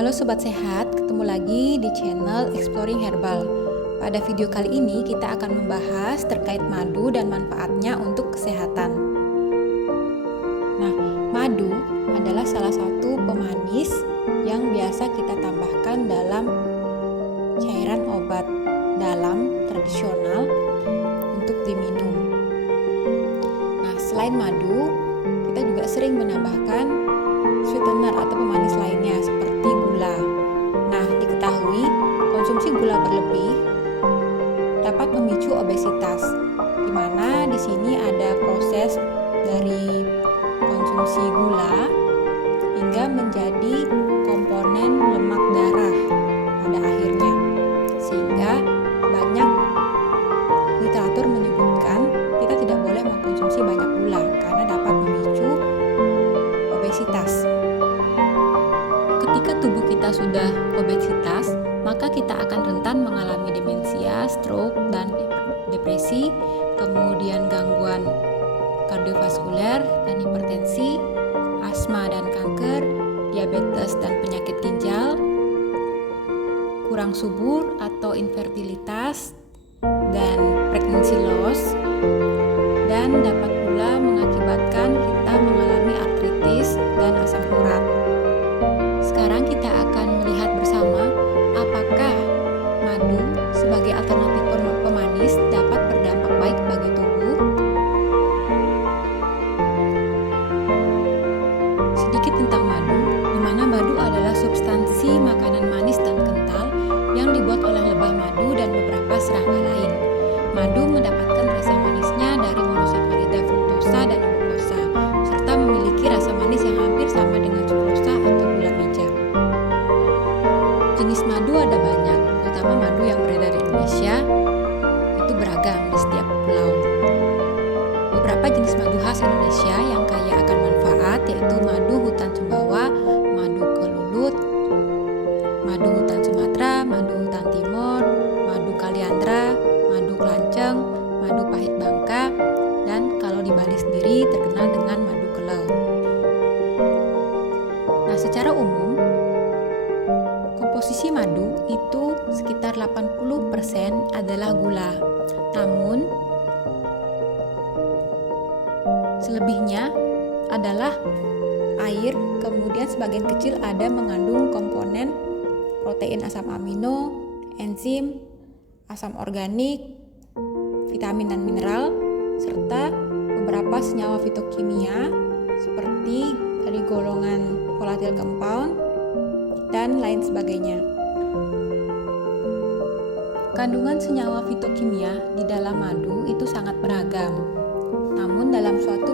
Halo Sobat Sehat, ketemu lagi di channel Exploring Herbal. Pada video kali ini kita akan membahas terkait madu dan manfaatnya untuk kesehatan. Nah, madu adalah salah satu pemanis yang biasa kita tambahkan dalam cairan obat dalam tradisional untuk diminum. Nah, selain madu, kita juga sering menambahkan sweetener atau pemanis lainnya seperti gula. Nah, diketahui konsumsi gula berlebih dapat memicu obesitas, di mana di sini ada proses dari konsumsi gula hingga menjadi komponen lemak darah pada akhirnya, sehingga banyak literatur menyebutkan kita tidak boleh mengkonsumsi banyak gula karena dapat memicu obesitas. Ketika tubuh kita sudah obesitas, maka kita akan rentan mengalami demensia, stroke, dan depresi, kemudian gangguan kardiovaskuler dan hipertensi, asma dan kanker, diabetes dan penyakit ginjal, kurang subur atau infertilitas, dan pregnancy loss, dan dapat pula mengakibatkan kita mengalami artritis dan asam urat. Sekarang kita akan melihat bersama apakah madu sebagai alternatif pemanis dapat berdampak baik bagi tubuh. Sedikit tentang madu, di mana madu adalah substansi makanan manis dan kental yang dibuat oleh lebah madu dan beberapa serangga lain. Madu mendapatkan rasa manisnya dari monosakarida fruktosa dan glukosa, serta memiliki rasa manis yang hampir sama dengan sukrosa atau gula meja. Jenis madu ada banyak, terutama madu yang beredar di Indonesia itu beragam di setiap pulau. Beberapa jenis madu khas Indonesia yang kaya akan manfaat yaitu madu hutan Sumbawa, madu kelulut, madu hutan Sumatera, madu hutan Timur, madu kaliandra, madu kelanceng, madu pahit Bangka, dan kalau di Bali sendiri terkenal dengan madu kelau. Nah, secara umum komposisi madu itu sekitar 80% adalah gula. Namun selebihnya adalah air, kemudian sebagian kecil ada mengandung komponen protein asam amino, enzim, asam organik, vitamin dan mineral, serta beberapa senyawa fitokimia seperti dari golongan volatile compound dan lain sebagainya. Kandungan senyawa fitokimia di dalam madu itu sangat beragam. Namun dalam suatu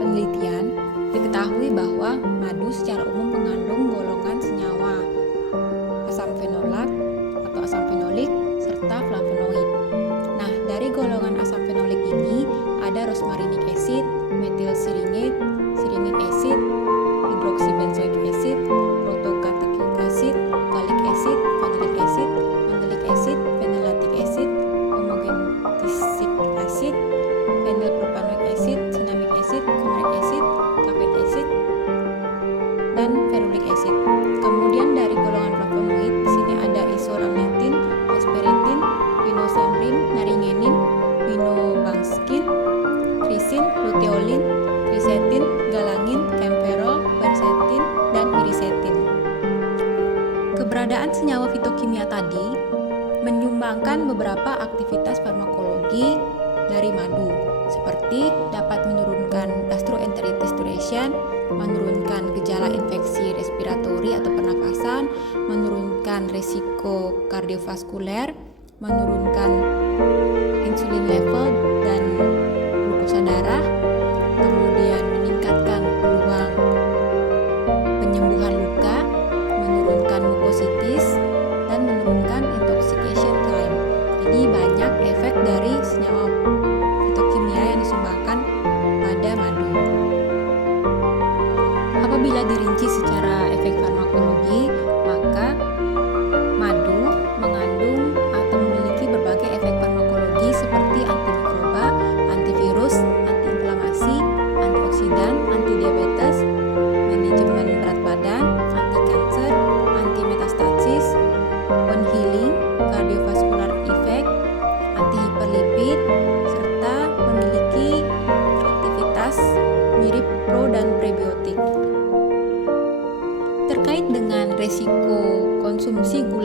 penelitian diketahui bahwa madu secara umum mengandung golongan senyawa asam fenolat atau asam fenolik serta flavonoid. Nah, dari golongan asam fenolik ini ada rosmarinic acid, methylcyrinate, cyrillic acid, hydroxybenzoic acid, protocatechic acid, gallic acid, phenolic acid, mandelic acid, phenolatic acid, homogentisic acid, phenylpropanoic acid, cinnamic acid, fumaric acid, caffeic acid, dan ferulic acid. Kemudian dari golongan flavonoid di sini ada isoramnitin, asparagine, pinosembrin, naringenin, pinobanskin, trisin, luteolin, trisetin, galangin, camphorol, quercetin, dan mirisetin. Keberadaan senyawa fitokimia tadi menyumbangkan beberapa aktivitas farmakologi dari madu, seperti dapat menurunkan gastroenteritis duration, menurunkan gejala infeksi respiratori atau pernafasan, menurunkan risiko kardiovaskuler, menurunkan insulin level dan glukosa darah, kemudian meningkatkan peluang penyembuhan luka, menurunkan mukositis, dan menurunkan intoxication time. Jadi banyak efek dari senyawa fitokimia yang disumbangkan pada madu. Apabila dirinci secara efek farmakologi, maka madu mengandung atau memiliki berbagai efek farmakologi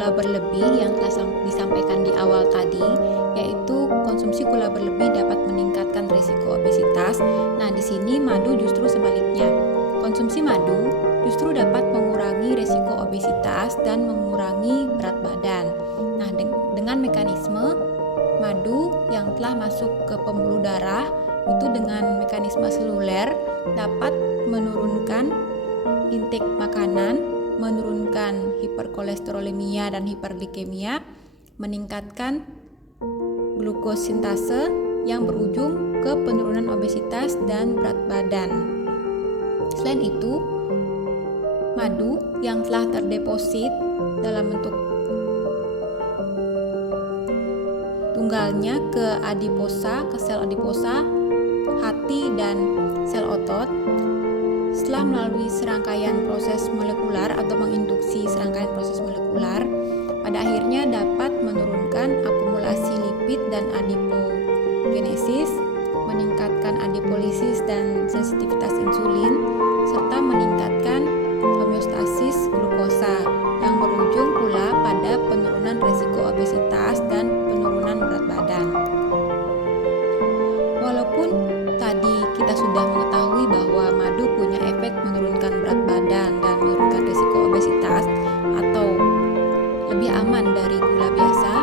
gula berlebih yang telah disampaikan di awal tadi, yaitu konsumsi gula berlebih dapat meningkatkan risiko obesitas. Nah, di sini madu justru sebaliknya. Konsumsi madu justru dapat mengurangi risiko obesitas dan mengurangi berat badan. Nah, dengan mekanisme madu yang telah masuk ke pembuluh darah itu dengan mekanisme seluler dapat menurunkan intake makanan, menurunkan hiperkolesterolemia dan hiperglikemia, meningkatkan glukosintase yang berujung ke penurunan obesitas dan berat badan. Selain itu, madu yang telah terdeposit dalam bentuk tunggalnya ke adiposa, ke sel adiposa, hati dan sel otot, setelah melalui serangkaian proses molekular atau menginduksi serangkaian proses molekular, pada akhirnya dapat menurunkan akumulasi lipid dan adipogenesis, meningkatkan adipolisis dan sensitivitas insulin, serta meningkatkan homeostasis glukosa yang berujung pula pada penurunan risiko obesitas dan penurunan berat badan. Walaupun tadi kita sudah mengetahui bahwa madu punya efek menurunkan berat badan dan menurunkan risiko obesitas atau lebih aman dari gula biasa,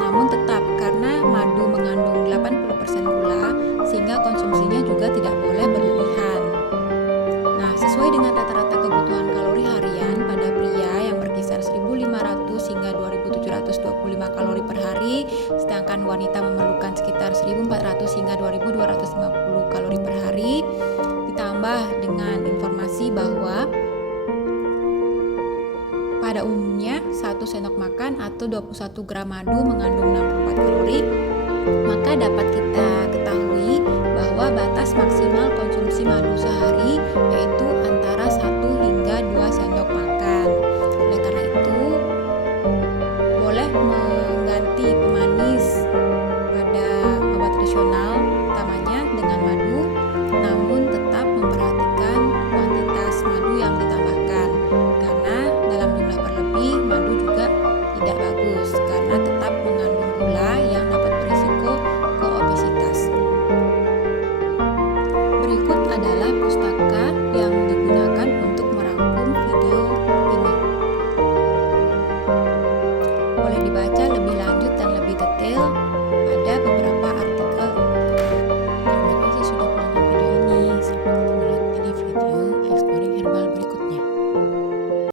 namun tetap karena madu mengandung 80% gula sehingga konsumsinya juga tidak boleh berlebihan. Nah, sesuai dengan rata-rata kebutuhan kalori harian pada pria yang berkisar 1.500 hingga 2.725 kalori per hari, sedangkan wanita memerlukan sekitar 1.400 hingga 2.250 kalori per hari, ditambah dengan informasi bahwa pada umumnya 1 sendok makan atau 21 gram madu mengandung 64 kalori, maka dapat kita ketahui bahwa batas maksimal konsumsi madu sehari yaitu antara 1 hingga 2 sendok makan. Oleh karena itu, boleh mengganti pemanis pada obat tradisional utamanya dengan madu, namun tetap memperhatikan kuantitas madu yang ditambahkan, karena dalam jumlah berlebih madu juga tidak bagus karena tetap mengandung gula yang dapat berisiko ke obesitas. Berikut adalah pustaka yang digunakan untuk merangkum video ini. Boleh dibaca